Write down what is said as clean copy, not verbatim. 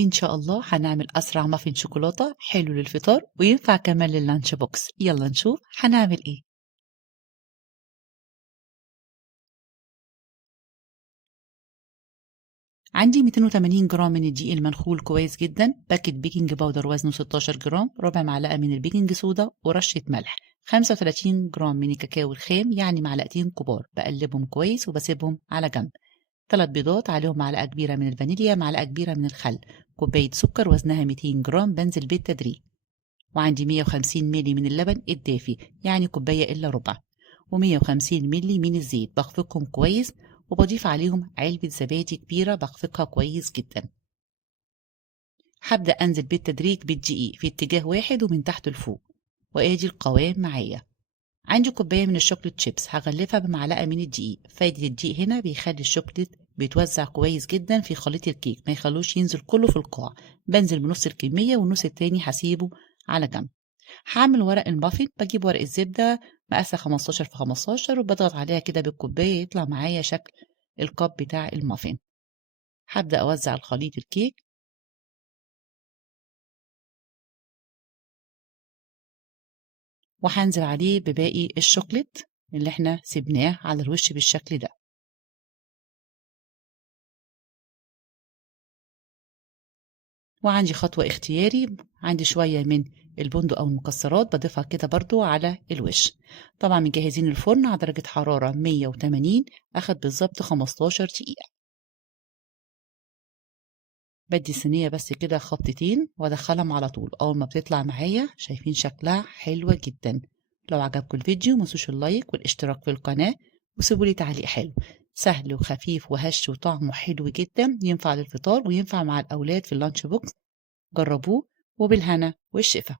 إن شاء الله هنعمل أسرع مافين شوكولاتة حلو للفطار وينفع كمان لللانش بوكس. يلا نشوف هنعمل إيه. عندي 280 جرام من الدقيق المنخول كويس جدا، باكت بيكنج باودر وزنه 16 جرام، ربع معلقة من البيكنج صودا ورشة ملح، 35 جرام من الكاكاو الخام يعني معلقتين كبار، بقلبهم كويس وبسيبهم على جنب، 3 بيضات عليهم معلقة كبيرة من الفانيليا، معلقة كبيرة من الخل، كوباية سكر وزنها 200 جرام بنزل بالتدريج، وعندي 150 ملي من اللبن الدافي يعني كوباية إلا ربع، و150 ملي من الزيت بخفقهم كويس، وبضيف عليهم علبة زبادي كبيرة بخفقها كويس جدا. هبدأ أنزل بالتدريج بالدقيق في اتجاه واحد ومن تحت لفوق، وآدي القوام معايا. عندي كوباية من الشوكولات شيبس هغلفها بمعلقة من الدقيق، فايدة الدقيق هنا بيخلي الشوكولات بيتوزع كويس جدا في خليط الكيك، ما يخلوش ينزل كله في القاع، بنزل بنص الكمية والنص التاني هسيبه على جنب. هعمل ورق المافين، بجيب ورق الزبدة مقاسها 15 في 15 وبضغط عليها كده بالكوباية يطلع معايا شكل الكاب بتاع المافين. هبدأ أوزع الخليط الكيك وهنزل عليه بباقي الشوكليت اللي احنا سيبناه على الوش بالشكل ده. وعندي خطوة اختياري، عندي شوية من البندق أو المكسرات بضيفها كده برضو على الوش. طبعا مجهزين الفرن على درجة حرارة 180، أخد بالظبط 15 دقيقة. بدي الصينية بس كده خبطتين وادخلهم على طول، أول ما بتطلع معايا شايفين شكلها حلوة جدا. لو عجبكم الفيديو متنسوش اللايك والاشتراك في القناة وسيبولي تعليق حلو. سهل وخفيف وهش وطعمه حلو جدا، ينفع للفطار وينفع مع الأولاد في اللانش بوكس. جربوه وبالهنا والشفا.